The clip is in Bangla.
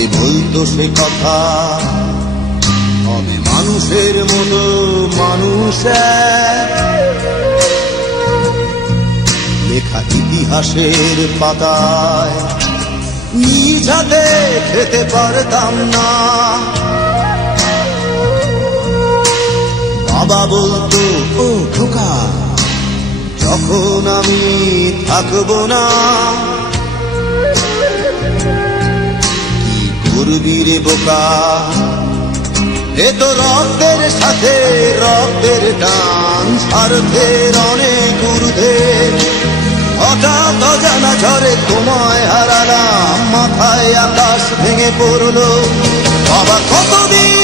যে বলতো সে কথা, হবে মানুষের মতো মানুষ লেখা ইতিহাসের পাতায় নিজ হাতে খেতে পারতাম না। বাবা বলতো, ও খোকা, যখন আমি থাকবো না, কি করবি রে বোকা, এ তো রক্তের সাথে রক্তের টান, স্বার্থের অনেক ঊর্ধ্বে। হঠাৎ অজানা ঝড়ে তোমায় হারালাম, মাথায় আকাশ ভেঙে পড়লো। বাবা কতদিন